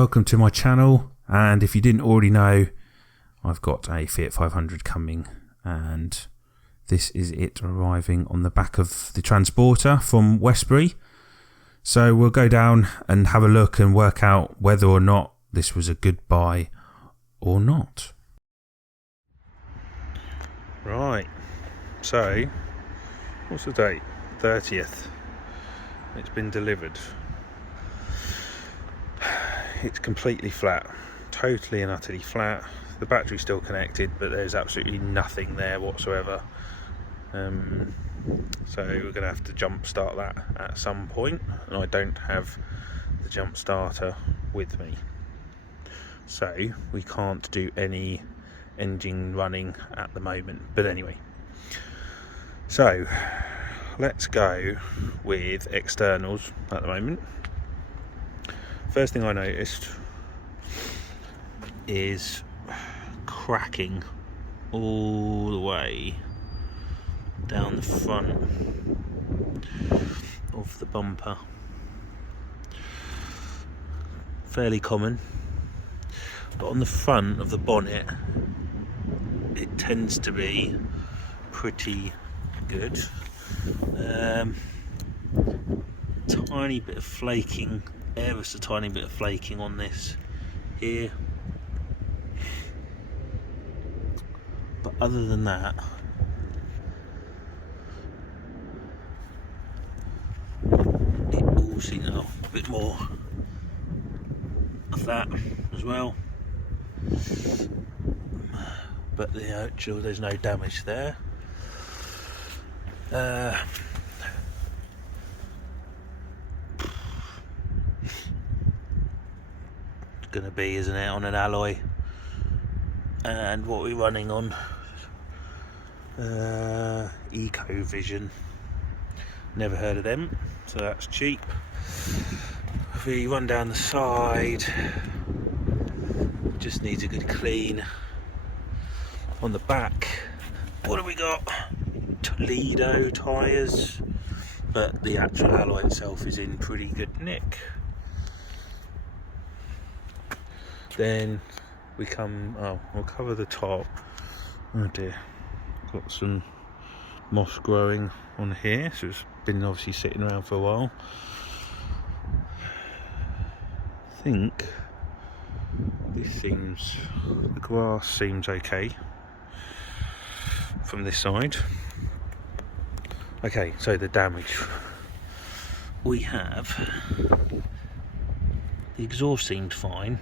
welcome to my channel, and if you didn't already know, I've got a Fiat 500 coming, and this is it arriving on the back of the transporter from Westbury. So we'll go down and have a look and work out whether or not this was a good buy or not. Right, so what's the date? 30th. It's been delivered. It's completely flat, totally and utterly flat. The battery's still connected, but there's absolutely nothing there whatsoever. So we're going to have to jump start that at some point, and I don't have the jump starter with me, so we can't do any engine running at the moment. But anyway, so let's go with externals at the moment. First thing I noticed is cracking all the way down the front of the bumper. Fairly common, but on the front of the bonnet it tends to be pretty good. Tiny bit of flaking, ever so tiny bit of flaking on this here, but other than that, it all seems a bit more of that as well, but there's no damage there. Going to be, isn't it, on an alloy? And what are we running on? Eco Vision. Never heard of them, so that's cheap. If we run down the side, just needs a good clean. On the back, what have we got? Toledo tyres, but the actual alloy itself is in pretty good nick. Then we come, we'll cover the top. Oh dear, got some moss growing on here, so it's been obviously sitting around for a while. I think the grass seems okay from this side. Okay, so the damage we have, the exhaust seemed fine,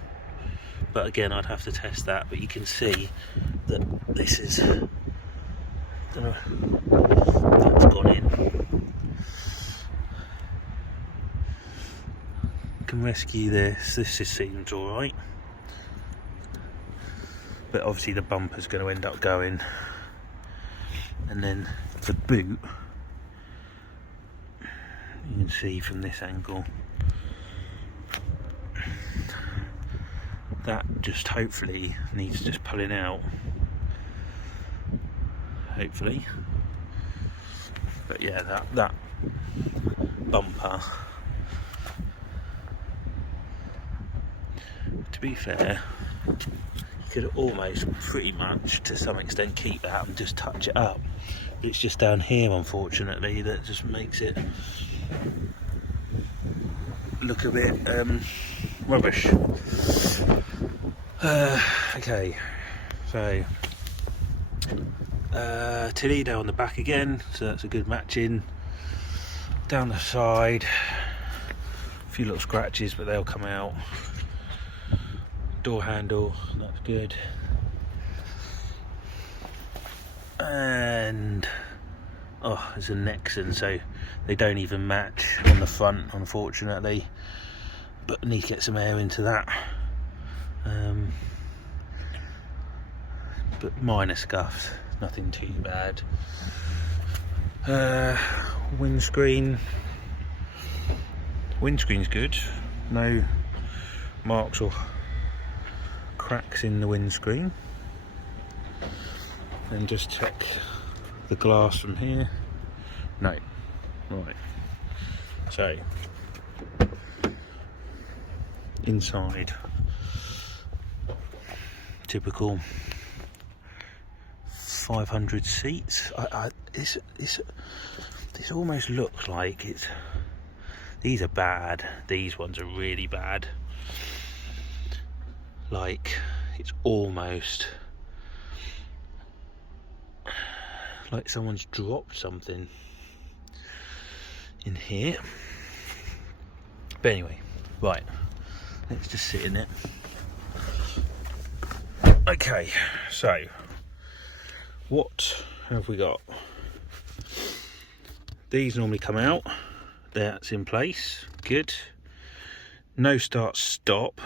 but again I'd have to test that. But you can see that this is that's gone in. Can rescue this. This just seems alright, but obviously the bumper's going to end up going, and then the boot, you can see from this angle that just hopefully needs just pulling out, hopefully. But yeah, that bumper, to be fair, you could almost pretty much to some extent keep that and just touch it up. But it's just down here, unfortunately, that just makes it look a bit rubbish. Okay, so Toledo on the back again, so that's a good matching. Down the side, a few little scratches, but they'll come out. Door handle, that's good. And it's a Nexon, so they don't even match on the front, unfortunately, but I need to get some air into that. But minor scuffs, nothing too bad. Windscreen's good, no marks or cracks in the windscreen. And just check the glass from here. No. Right. So inside, typical 500 seats. This almost looks like it's. These are bad. These ones are really bad. Like it's almost like someone's dropped something in here. But anyway, right, let's just sit in it. Okay, so what have we got? These normally come out. That's in place. Good. No start stop.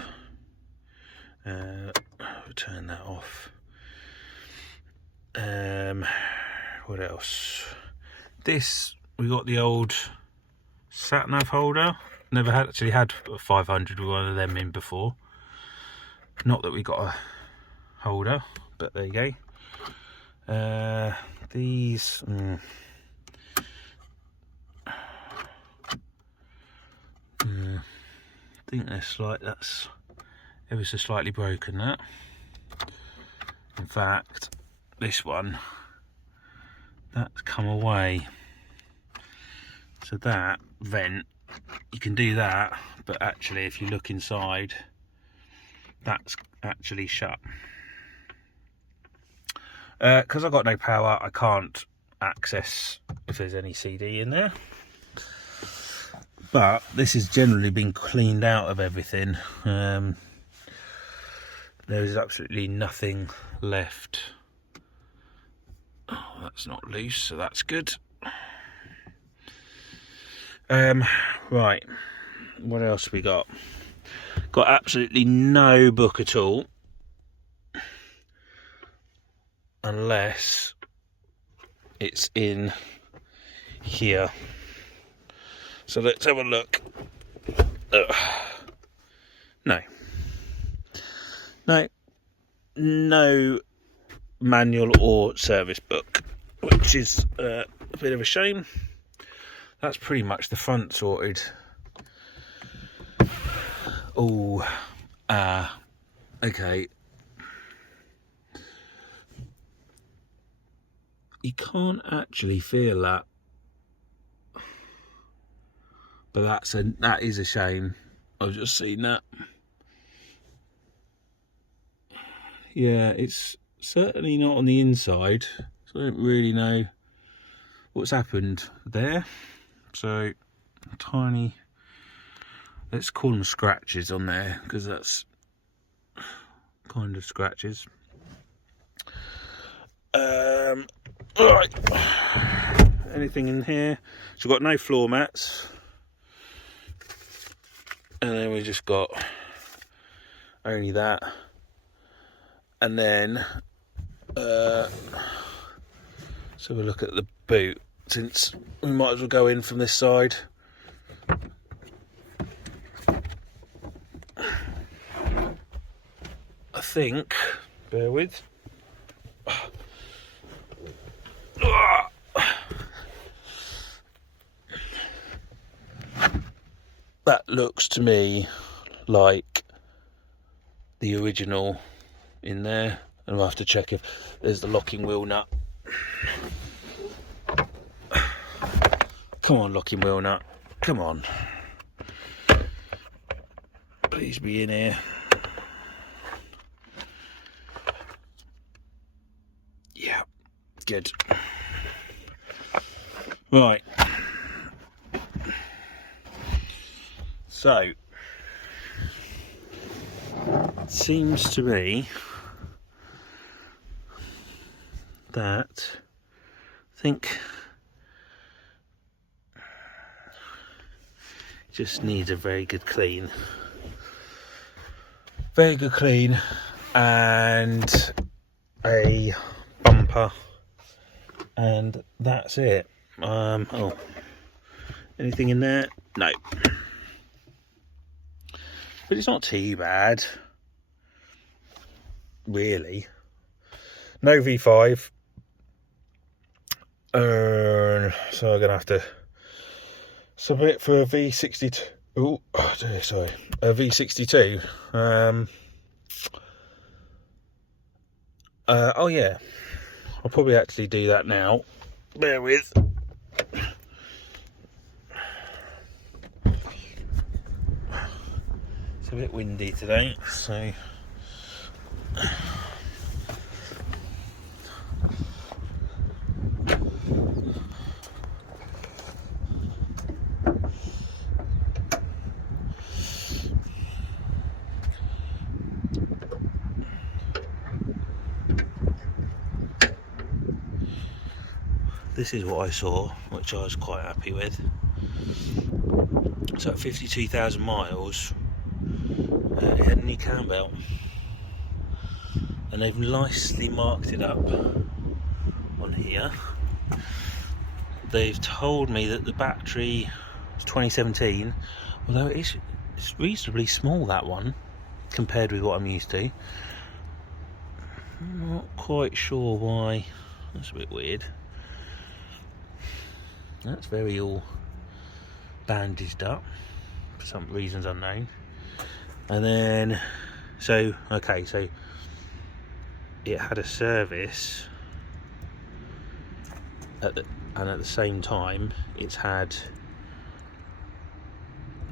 Turn that off. What else? This, we got the old sat nav holder. Never actually had a 500 with one of them in before. Not that we got a holder, but there you go. These. I think that's ever so slightly broken. That. In fact, this one, that's come away. So that vent, you can do that, but actually if you look inside, that's actually shut. Because I've got no power, I can't access if there's any CD in there. But this has generally been cleaned out of everything. There's absolutely nothing left. Oh, that's not loose, so that's good. Right, what else we got? Got absolutely no book at all, unless it's in here. So let's have a look. No manual or service book, which is a bit of a shame. That's pretty much the front sorted. Oh, okay. You can't actually feel that, but that is a shame. I've just seen that. Yeah, it's certainly not on the inside, so I don't really know what's happened there. So tiny, let's call them scratches on there, because that's kind of scratches. Alright, anything in here? So we've got no floor mats, and then we just got only that, and then so we'll look at the boot, since we might as well go in from this side. I think, bear with. That looks to me like the original in there, and I'll have to check if there's the locking wheel nut. Come on, locking wheel nut, come on, please be in here. Yeah, good. Right, so it seems to be that I think just needs a very good clean, and a bumper, and that's it. Oh, anything in there? No, but it's not too bad, really. No V5, so I'm gonna have to submit for a V62. A V62. Oh yeah, I'll probably actually do that now. Bear with. It's a bit windy today, so this is what I saw, which I was quite happy with. So at 52,000 miles, it had a new cam belt, and they've nicely marked it up on here. They've told me that the battery is 2017, although it's reasonably small, that one, compared with what I'm used to. I'm not quite sure why. That's a bit weird. That's very all bandaged up for some reasons unknown. And then, so it had a service and at the same time it's had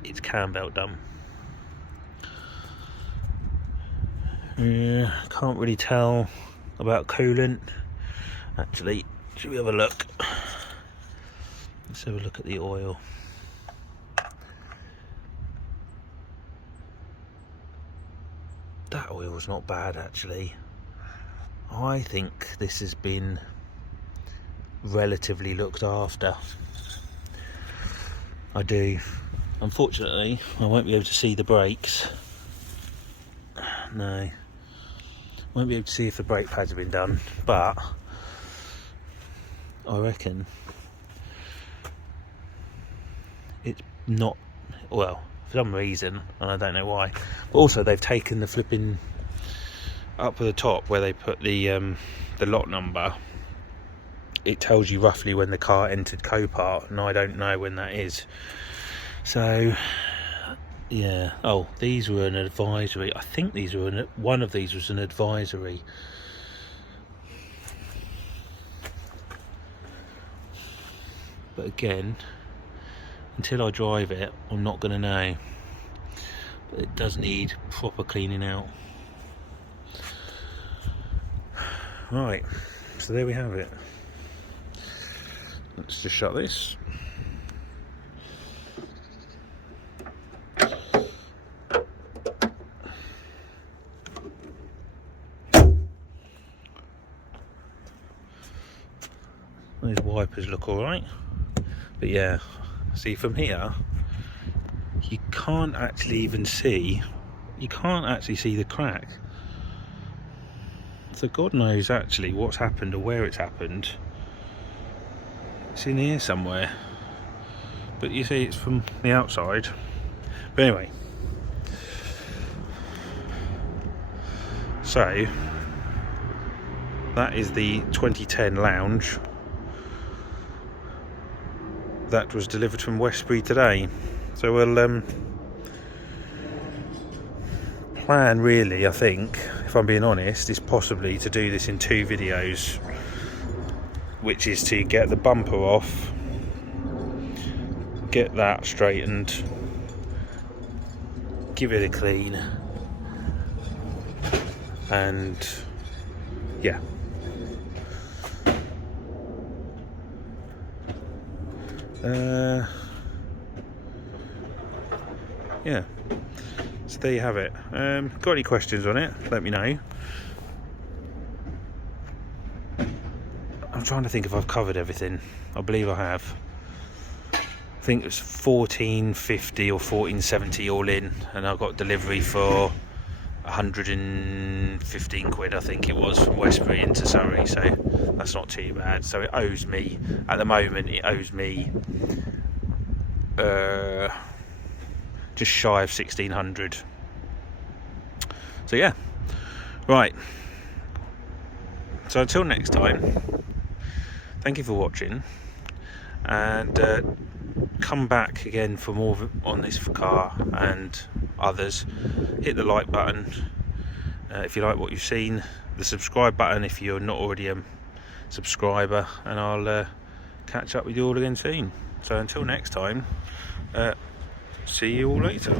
its cam belt done. Yeah, can't really tell about coolant. Actually, should we have a look? Let's have a look at the oil. That oil was not bad, actually. I think this has been relatively looked after. I do. Unfortunately, I won't be able to see the brakes. No. Won't be able to see if the brake pads have been done, but I reckon it's not, well, for some reason, and I don't know why, but also they've taken the flipping up at the top where they put the lot number. It tells you roughly when the car entered Copart, and I don't know when that is. So yeah. Oh, these were an advisory. I think these were one of these was an advisory. But again, until I drive it, I'm not going to know. But it does need proper cleaning out. Right, so there we have it. Let's just shut this. Those wipers look alright. But yeah, see from here, you can't actually see the crack. So God knows actually what's happened or where it's happened. It's in here somewhere. But you see it's from the outside. But anyway. So, that is the 2010 Lounge. That was delivered from Westbury today. So we'll plan really, I think, if I'm being honest, is possibly to do this in 2 videos, which is to get the bumper off, get that straightened, give it a clean, and yeah. Yeah, so there you have it. Got any questions on it, let me know. I'm trying to think if I've covered everything. I believe I have. I think it was 1450 or 1470 all in, and I got delivery for 115 quid, I think it was, from Westbury into Surrey, so that's not too bad. So it owes me, at the moment, just shy of 1600. So yeah, right. So until next time, thank you for watching, and come back again for more on this car and others. Hit the like button if you like what you've seen, the subscribe button if you're not already a subscriber, and I'll catch up with you all again soon. So until next time, see you all later.